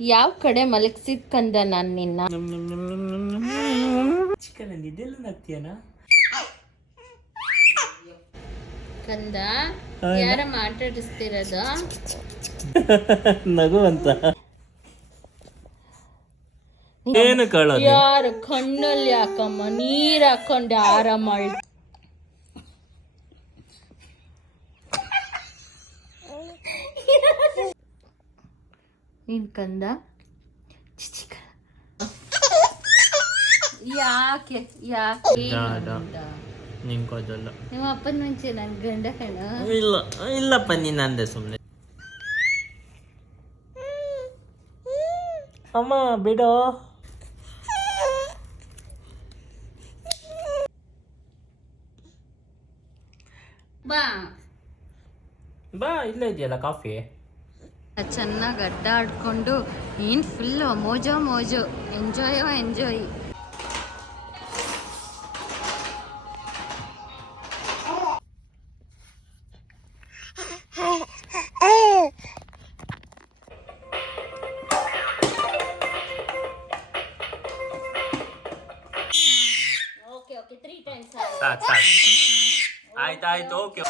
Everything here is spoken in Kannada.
ಯಾವ ಕಡೆ ಮಲಗಿಸಿದ್ ಕಂದ ನಾನು ನಿನ್ನ? ಚಿಕನ್ ಅಲ್ಲಿ ಇದೆಲ್ಲ ನಗ್ತೀಯನ ಕಂದ ಯಾರ ಮಾತಾಡಿಸ್ತಿರೋದು? ನಗು ಅಂತ ಏನು ಕಳೋದು? ಯಾರು ಕಣ್ಣಲ್ಲಿ ಯಾಕಮ್ಮ ನೀರ್ ಹಾಕೊಂಡು ಆರ ಮಾಡಿ ನೀನ್ ಕಂದ ಯಾಕೆ ಯಾಕೆ ನಿಂಗೋದಲ್ಲ. ನಿಮ್ಮ ಅಪ್ಪನ ಮುಂಚೆ ನನ್ ಗಂಡ ಕಣ. ಇಲ್ಲ ಇಲ್ಲಪ್ಪ ನೀನ್ ಅಂದೆ ಸುಮ್ಮನೆ. ಅಮ್ಮ ಬಿಡೋ. ಬಾ ಬಾ ಇಲ್ಲೇ ಇದೆಯಲ್ಲ ಕಾಫಿ. ಚೆನ್ನಾಗಿ ಅಡ್ಡಾಡ್ಕೊಂಡು ಏನ್ ಫುಲ್ ಮೋಜೋ ಮೋಜು, ಎಂಜಾಯೋ ಎಂಜಾಯ್. ಓಕೆ 3 times ಸಾಕು ಆಯ್ತಾಯ್ತು ಓಕೆ.